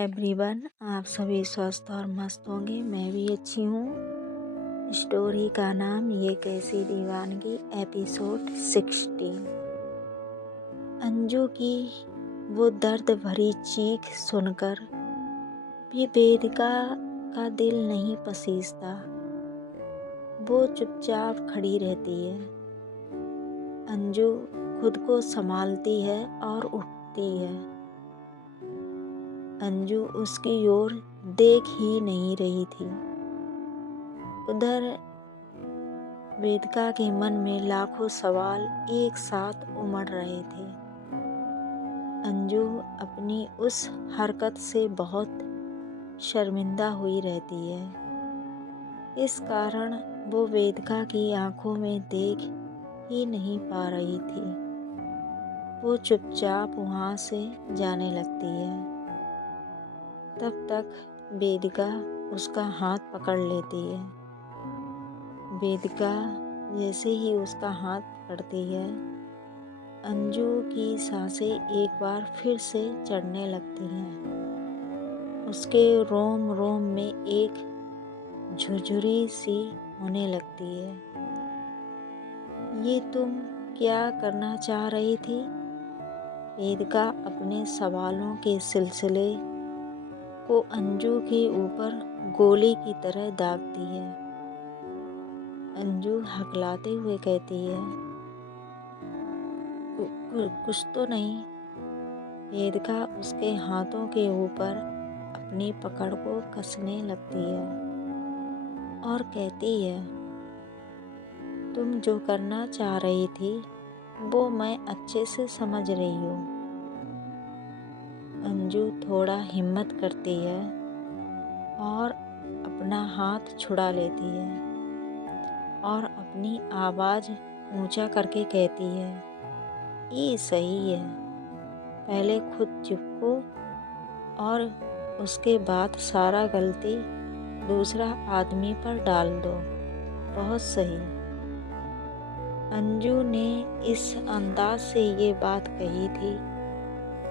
Everyone, आप सभी स्वस्थ और मस्त होंगे। मैं भी अच्छी हूँ। स्टोरी का नाम ये कैसी दीवानगी, एपिसोड 16। अंजू की वो दर्द भरी चीख सुनकर भी वेदिका का दिल नहीं पसीजता। वो चुपचाप खड़ी रहती है। अंजू खुद को संभालती है और उठती है। अंजू उसकी ओर देख ही नहीं रही थी। उधर वेदिका के मन में लाखों सवाल एक साथ उमड़ रहे थे। अंजू अपनी उस हरकत से बहुत शर्मिंदा हुई रहती है। इस कारण वो वेदिका की आंखों में देख ही नहीं पा रही थी। वो चुपचाप वहाँ से जाने लगती है। तब तक वेदिका उसका हाथ पकड़ लेती है। वेदिका जैसे ही उसका हाथ पकड़ती है, अंजू की सांसें एक बार फिर से चढ़ने लगती हैं। उसके रोम रोम में एक झुरझुरी सी होने लगती है। ये तुम क्या करना चाह रही थी? वेदिका अपने सवालों के सिलसिले को अंजू के ऊपर गोली की तरह दागती है। अंजू हकलाते हुए कहती है, कुछ तो नहीं। वेदिका उसके हाथों के ऊपर अपनी पकड़ को कसने लगती है और कहती है, तुम जो करना चाह रही थी वो मैं अच्छे से समझ रही हूँ। अंजू थोड़ा हिम्मत करती है और अपना हाथ छुड़ा लेती है और अपनी आवाज़ ऊंचा करके कहती है, ये सही है। पहले खुद चिपको और उसके बाद सारा गलती दूसरा आदमी पर डाल दो। बहुत सही। अंजू ने इस अंदाज से ये बात कही थी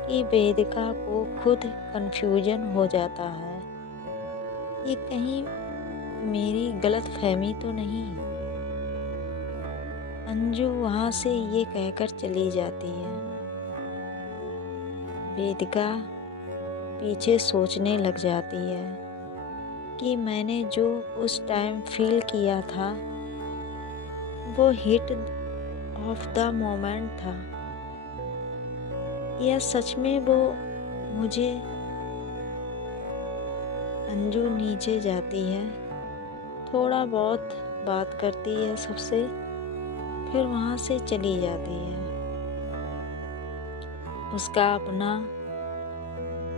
कि वेदिका को खुद कन्फ्यूजन हो जाता है। ये कहीं मेरी गलतफहमी तो नहीं? अंजू वहाँ से ये कहकर चली जाती है। वेदिका पीछे सोचने लग जाती है कि मैंने जो उस टाइम फील किया था वो हिट ऑफ द मोमेंट था, या सच में वो मुझे। अंजू नीचे जाती है, थोड़ा बहुत बात करती है सबसे, फिर वहाँ से चली जाती है। उसका अपना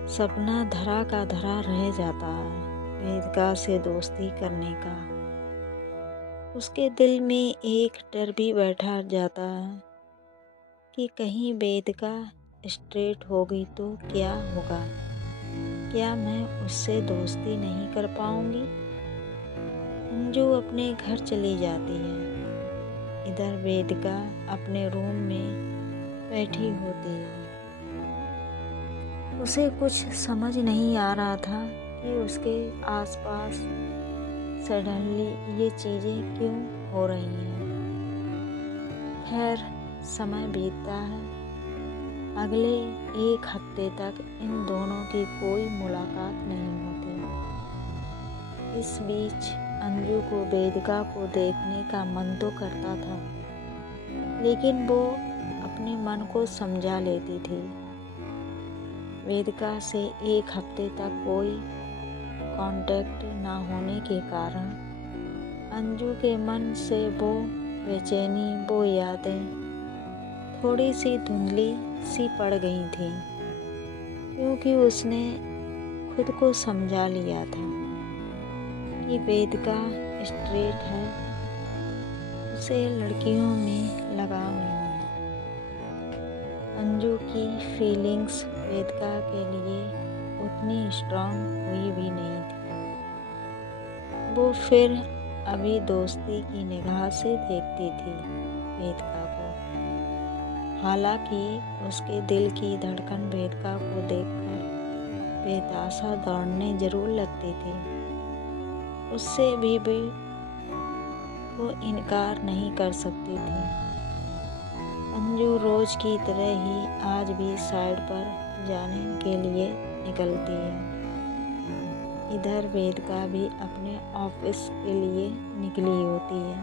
सपना धरा का धरा रह जाता है, वेदिका से दोस्ती करने का। उसके दिल में एक डर भी बैठा जाता है कि कहीं वेदिका स्ट्रेट होगी तो क्या होगा? क्या मैं उससे दोस्ती नहीं कर पाऊंगी? अंजू अपने घर चली जाती है। इधर वेदिका अपने रूम में बैठी होती है। उसे कुछ समझ नहीं आ रहा था कि उसके आसपास सडनली ये चीज़ें क्यों हो रही हैं। खैर, समय बीतता है। अगले एक हफ्ते तक इन दोनों की कोई मुलाकात नहीं होती। इस बीच अंजू को वेदिका को देखने का मन तो करता था, लेकिन वो अपने मन को समझा लेती थी। वेदिका से एक हफ्ते तक कोई कांटेक्ट ना होने के कारण अंजू के मन से वो बेचैनी, वो यादें थोड़ी सी धुंधली सी पड़ गई थी, क्योंकि उसने खुद को समझा लिया था कि वेदिका स्ट्रेट है, उसे लड़कियों में लगाव नहीं है। अंजू की फीलिंग्स वेदिका के लिए उतनी स्ट्रांग हुई भी नहीं थी। वो फिर अभी दोस्ती की निगाह से देखती थी वेदिका को। हालांकि उसके दिल की धड़कन वेदिका को देखकर बेतासा दौड़ने जरूर लगती थी। उससे भी वो इनकार नहीं कर सकती थी। अंजू रोज की तरह ही आज भी साइड पर जाने के लिए निकलती है। इधर वेदिका भी अपने ऑफिस के लिए निकली होती है।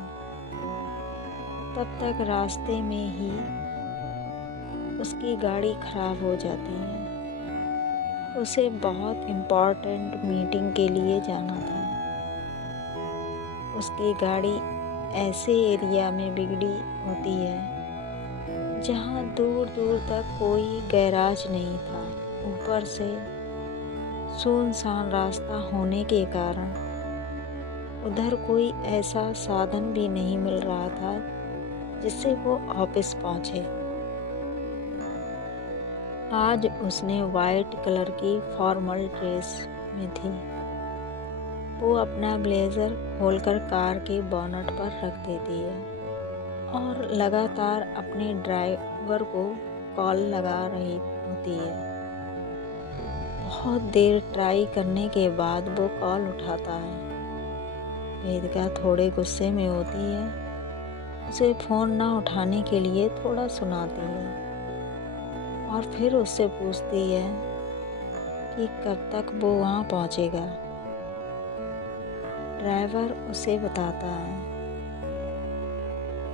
तब तक रास्ते में ही उसकी गाड़ी खराब हो जाती है। उसे बहुत इम्पोर्टेंट मीटिंग के लिए जाना था। उसकी गाड़ी ऐसे एरिया में बिगड़ी होती है जहाँ दूर दूर तक कोई गैराज नहीं था। ऊपर से सुनसान रास्ता होने के कारण उधर कोई ऐसा साधन भी नहीं मिल रहा था जिससे वो ऑफिस पहुँचे। आज उसने वाइट कलर की फॉर्मल ड्रेस में थी। वो अपना ब्लेज़र खोलकर कार के बोनट पर रख देती है और लगातार अपने ड्राइवर को कॉल लगा रही होती है। बहुत देर ट्राई करने के बाद वो कॉल उठाता है। वेदिका थोड़े गुस्से में होती है। उसे फ़ोन ना उठाने के लिए थोड़ा सुनाती है और फिर उससे पूछती है कि कब तक वो वहाँ पहुँचेगा। ड्राइवर उसे बताता है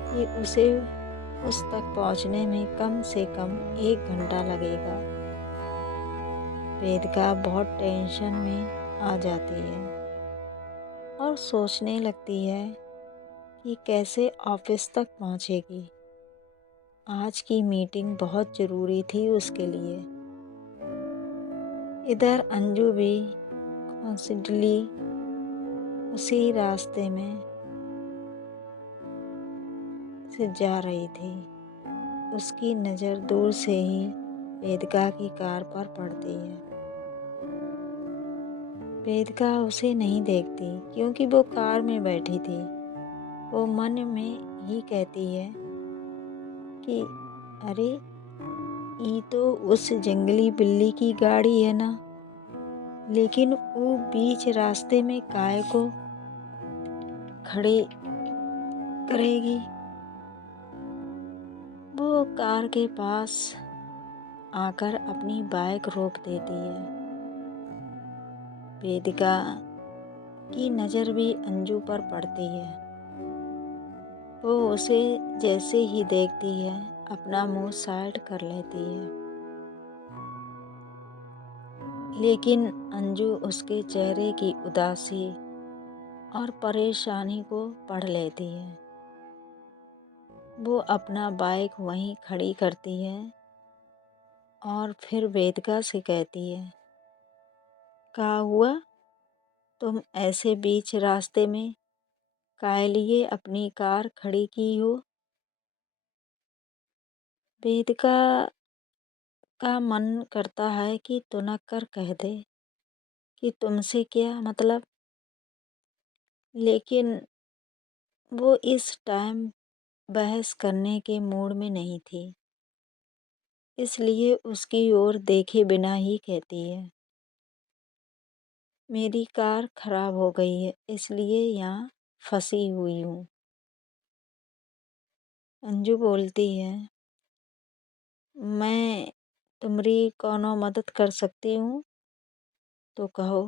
कि उसे उस तक पहुँचने में कम से कम 1 घंटा लगेगा। वेदिका बहुत टेंशन में आ जाती है और सोचने लगती है कि कैसे ऑफिस तक पहुँचेगी। आज की मीटिंग बहुत ज़रूरी थी उसके लिए। इधर अंजू भी कॉन्स्टेंटली उसी रास्ते में से जा रही थी। उसकी नज़र दूर से ही वेदिका की कार पर पड़ती है। वेदिका उसे नहीं देखती क्योंकि वो कार में बैठी थी। वो मन में ही कहती है कि अरे ये तो उस जंगली बिल्ली की गाड़ी है ना, लेकिन वो बीच रास्ते में काय को खड़ी करेगी। वो कार के पास आकर अपनी बाइक रोक देती है। वेदिका की नज़र भी अंजू पर पड़ती है। वो उसे जैसे ही देखती है अपना मुंह साइड कर लेती है, लेकिन अंजू उसके चेहरे की उदासी और परेशानी को पढ़ लेती है। वो अपना बाइक वहीं खड़ी करती है और फिर वेदिका से कहती है, क्या हुआ? तुम ऐसे बीच रास्ते में काहे लिए अपनी कार खड़ी की हो? वेदिका का मन करता है कि तुनक कर कह दे कि तुमसे क्या मतलब, लेकिन वो इस टाइम बहस करने के मूड में नहीं थी, इसलिए उसकी ओर देखे बिना ही कहती है, मेरी कार खराब हो गई है इसलिए यहाँ फंसी हुई हूँ। अंजू बोलती है, मैं तुम्हारी कोनो मदद कर सकती हूँ तो कहो।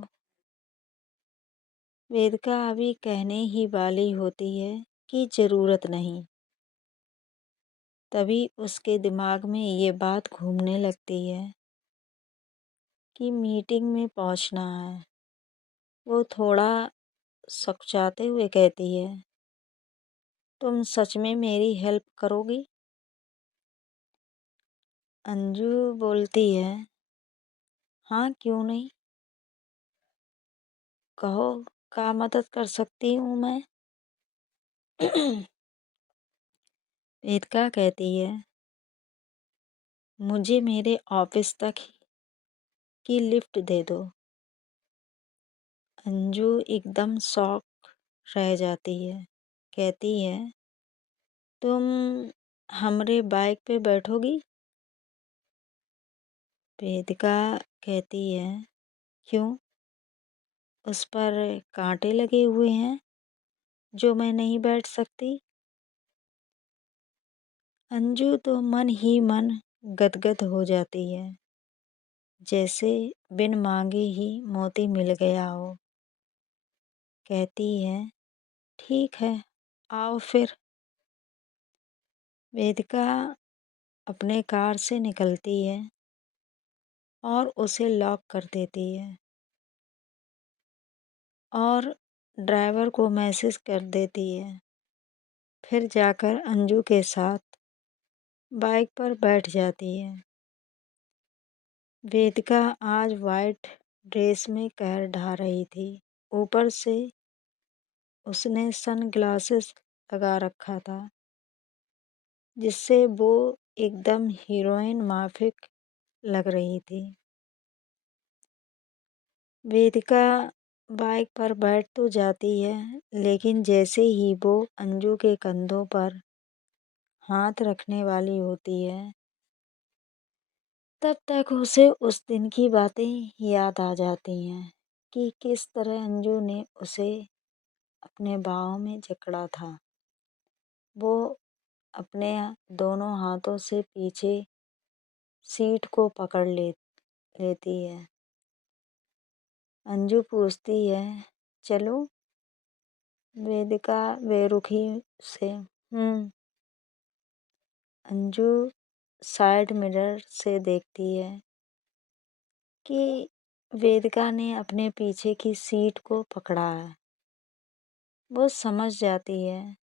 वेदिका अभी कहने ही वाली होती है कि ज़रूरत नहीं, तभी उसके दिमाग में ये बात घूमने लगती है कि मीटिंग में पहुंचना है। वो थोड़ा सकचाते हुए कहती है, तुम सच में मेरी हेल्प करोगी? अंजू बोलती है, हाँ क्यों नहीं, कहो क्या मदद कर सकती हूँ मैं। वेदिका कहती है, मुझे मेरे ऑफिस तक की लिफ्ट दे दो। अंजू एकदम शॉक रह जाती है। कहती है, तुम हमरे बाइक पे बैठोगी? वेदिका कहती है, क्यों? उस पर काँटे लगे हुए हैं जो मैं नहीं बैठ सकती? अंजू तो मन ही मन गदगद हो जाती है, जैसे बिन मांगे ही मोती मिल गया हो। कहती है, ठीक है, आओ फिर। वेदिका अपने कार से निकलती है और उसे लॉक कर देती है और ड्राइवर को मैसेज कर देती है। फिर जाकर अंजू के साथ बाइक पर बैठ जाती है। वेदिका आज वाइट ड्रेस में कहर ढा रही थी। ऊपर से उसने सनग्लासेस लगा रखा था, जिससे वो एकदम हीरोइन माफिक लग रही थी। वेदिका बाइक पर बैठ तो जाती है, लेकिन जैसे ही वो अंजू के कंधों पर हाथ रखने वाली होती है, तब तक उसे उस दिन की बातें याद आ जाती हैं कि किस तरह अंजू ने उसे अपने बाहों में जकड़ा था। वो अपने दोनों हाथों से पीछे सीट को पकड़ लेती है। अंजू पूछती है, चलूं? वेदिका बेरुखी से अंजू साइड मिरर से देखती है कि वेदिका ने अपने पीछे की सीट को पकड़ा है। वो समझ जाती है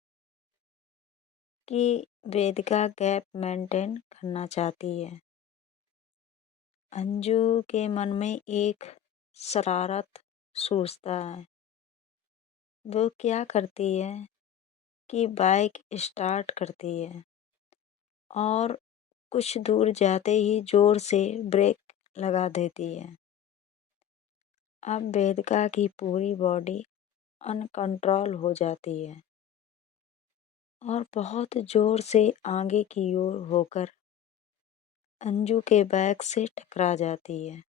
कि वेदिका गैप मेंटेन करना चाहती है। अंजू के मन में एक शरारत सूझता है। वो क्या करती है कि बाइक स्टार्ट करती है और कुछ दूर जाते ही जोर से ब्रेक लगा देती है। अब वेदिका की पूरी बॉडी अनकंट्रोल हो जाती है और बहुत जोर से आगे की ओर होकर अंजू के बैग से टकरा जाती है।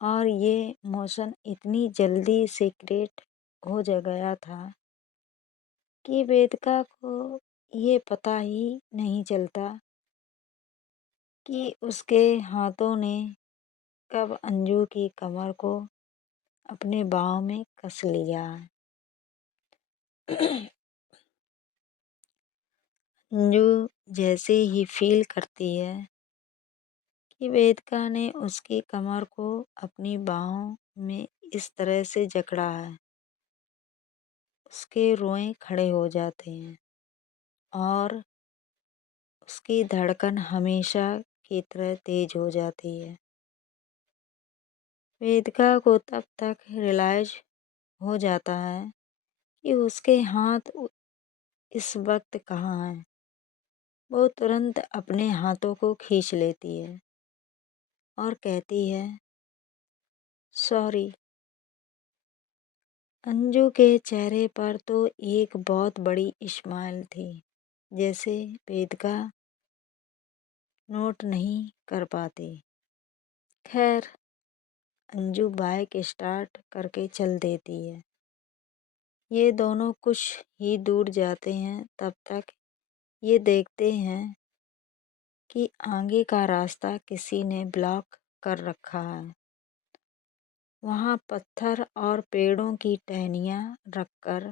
और ये मोशन इतनी जल्दी से क्रिएट हो जा गया था कि वेदिका को ये पता ही नहीं चलता कि उसके हाथों ने कब अंजू की कमर को अपने बाहों में कस लिया है। अंजू जैसे ही फील करती है कि वेदिका ने उसकी कमर को अपनी बाहों में इस तरह से जकड़ा है, उसके रोए खड़े हो जाते हैं और उसकी धड़कन हमेशा की तरह तेज हो जाती है। वेदिका को तब तक रियलाइज हो जाता है कि उसके हाथ इस वक्त कहाँ हैं। वो तुरंत अपने हाथों को खींच लेती है और कहती है, सॉरी। अंजू के चेहरे पर तो एक बहुत बड़ी स्माइल थी, जैसे वेदिका नोट नहीं कर पाती। खैर, अंजू बाइक स्टार्ट करके चल देती है। ये दोनों कुछ ही दूर जाते हैं, तब तक ये देखते हैं कि आगे का रास्ता किसी ने ब्लॉक कर रखा है। वहाँ पत्थर और पेड़ों की टहनियाँ रखकर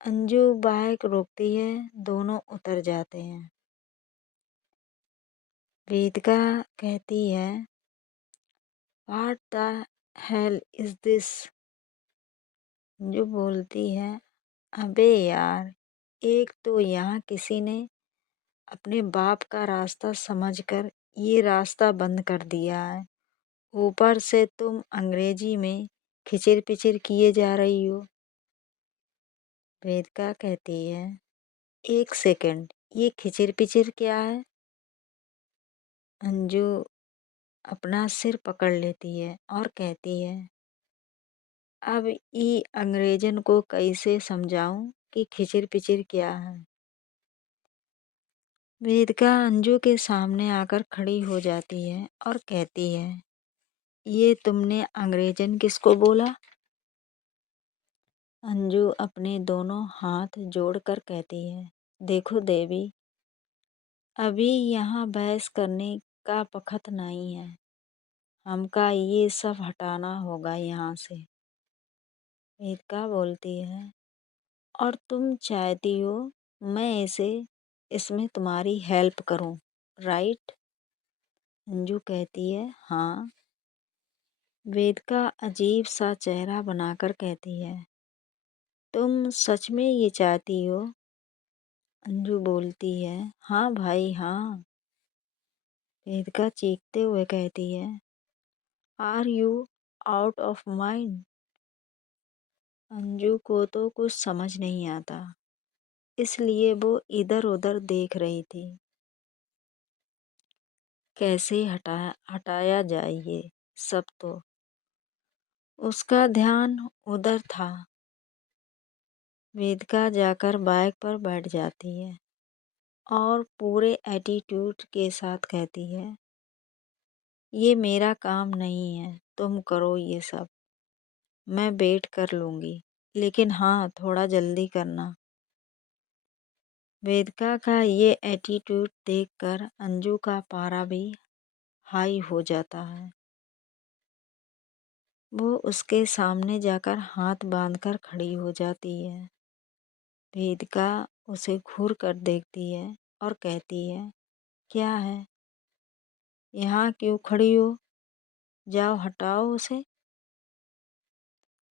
अंजू बाइक रोकती है, दोनों उतर जाते हैं। वेदिका कहती है, what the hell is this? Anju बोलती है, अबे यार, एक तो यहाँ किसी ने अपने बाप का रास्ता समझकर ये रास्ता बंद कर दिया है, ऊपर से तुम अंग्रेजी में खिचिर पिचिर किए जा रही हो। वेदिका कहती है, एक सेकंड, ये खिचिर पिचिर क्या है? अंजू अपना सिर पकड़ लेती है और कहती है, अब ई अंग्रेजन को कैसे समझाऊं कि खिचिर पिचिर क्या है? वेदिका अंजू के सामने आकर खड़ी हो जाती है और कहती है, ये तुमने अंग्रेजन किसको बोला? अंजू अपने दोनों हाथ जोड़कर कहती है, देखो देवी, अभी यहाँ बहस करने का वक्त नहीं है। हमका ये सब हटाना होगा यहाँ से। वेदिका बोलती है, और तुम चाहती हो मैं इसमें तुम्हारी हेल्प करूं, राइट? अंजू कहती है, हाँ। वेदिका अजीब सा चेहरा बनाकर कहती है, तुम सच में ये चाहती हो? अंजू बोलती है, हाँ भाई हाँ। वेदिका चीखते हुए कहती है, are you out of mind? Anju को तो कुछ समझ नहीं आता, इसलिए वो इधर उधर देख रही थी। कैसे हटाया जाए ये सब, तो उसका ध्यान उधर था। वेदिका जाकर बाइक पर बैठ जाती है और पूरे एटीट्यूड के साथ कहती है, ये मेरा काम नहीं है, तुम करो ये सब, मैं वेट कर लूँगी, लेकिन हाँ थोड़ा जल्दी करना। वेदिका का ये एटीट्यूड देखकर अंजू का पारा भी हाई हो जाता है। वो उसके सामने जाकर हाथ बांधकर खड़ी हो जाती है। वेदिका उसे घूर कर देखती है और कहती है, क्या है, यहाँ क्यों खड़ी हो? जाओ हटाओ उसे।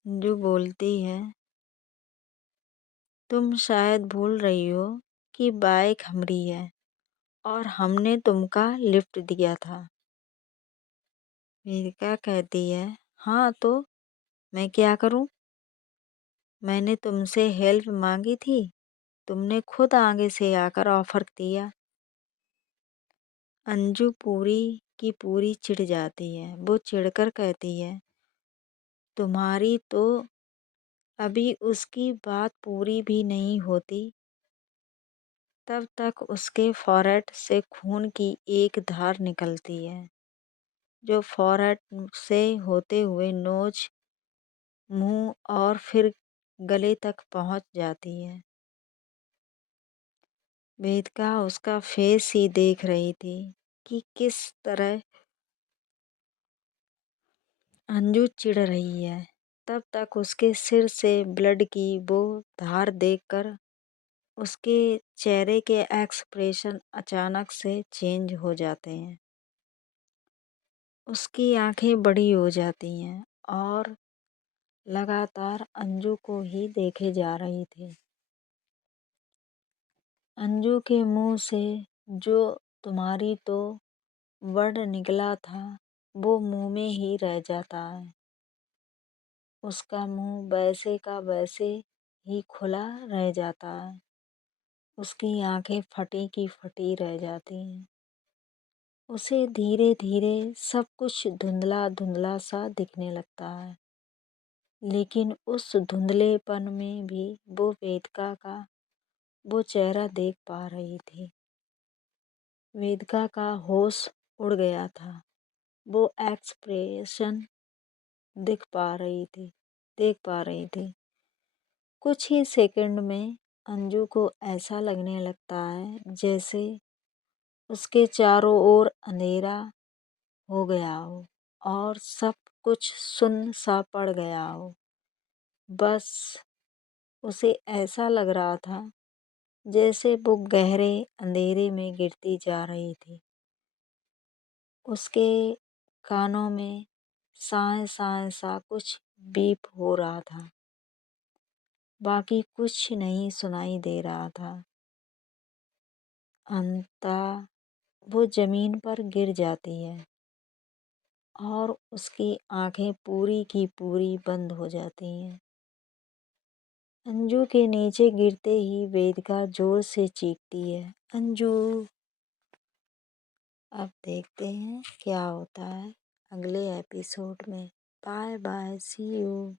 अंजू बोलती है, तुम शायद भूल रही हो कि बाइक हमारी है और हमने तुमका लिफ्ट दिया था। वेदिका कहती है, हाँ तो मैं क्या करूं? मैंने तुमसे हेल्प मांगी थी, तुमने खुद आगे से आकर ऑफर दिया। अंजू पूरी की पूरी चिढ़ जाती है। वो चिढ़कर कहती है, तुम्हारी तो अभी उसकी बात पूरी भी नहीं होती, तब तक उसके फोrehead से खून की एक धार निकलती है, जो फोrehead से होते हुए नोज, मुंह और फिर गले तक पहुंच जाती है। वेदिका उसका फेस ही देख रही थी कि किस तरह अंजू चिढ़ रही है। तब तक उसके सिर से ब्लड की वो धार देखकर उसके चेहरे के एक्सप्रेशन अचानक से चेंज हो जाते हैं। उसकी आंखें बड़ी हो जाती हैं और लगातार अंजू को ही देखे जा रही थी। अंजू के मुंह से जो तुम्हारी तो वर्ड निकला था, वो मुंह में ही रह जाता है। उसका मुंह वैसे का वैसे ही खुला रह जाता है। उसकी आंखें फटी की फटी रह जाती हैं। उसे धीरे धीरे सब कुछ धुंधला धुंधला सा दिखने लगता है, लेकिन उस धुंधलेपन में भी वो वेदिका का वो चेहरा देख पा रही थी। वेदिका का होश उड़ गया था। वो एक्सप्रेशन देख पा रही थी। कुछ ही सेकंड में अंजू को ऐसा लगने लगता है जैसे उसके चारों ओर अंधेरा हो गया हो और सब कुछ सुन्न सा पड़ गया हो। बस उसे ऐसा लग रहा था जैसे वो गहरे अंधेरे में गिरती जा रही थी। उसके कानों में साए साए सा कुछ बीप हो रहा था, बाकी कुछ नहीं सुनाई दे रहा था। अंततः वो जमीन पर गिर जाती है और उसकी आंखें पूरी की पूरी बंद हो जाती हैं। अंजू के नीचे गिरते ही वेदिका जोर से चीखती है, अंजू। अब देखते हैं क्या होता है अगले एपिसोड में। Bye bye, see you.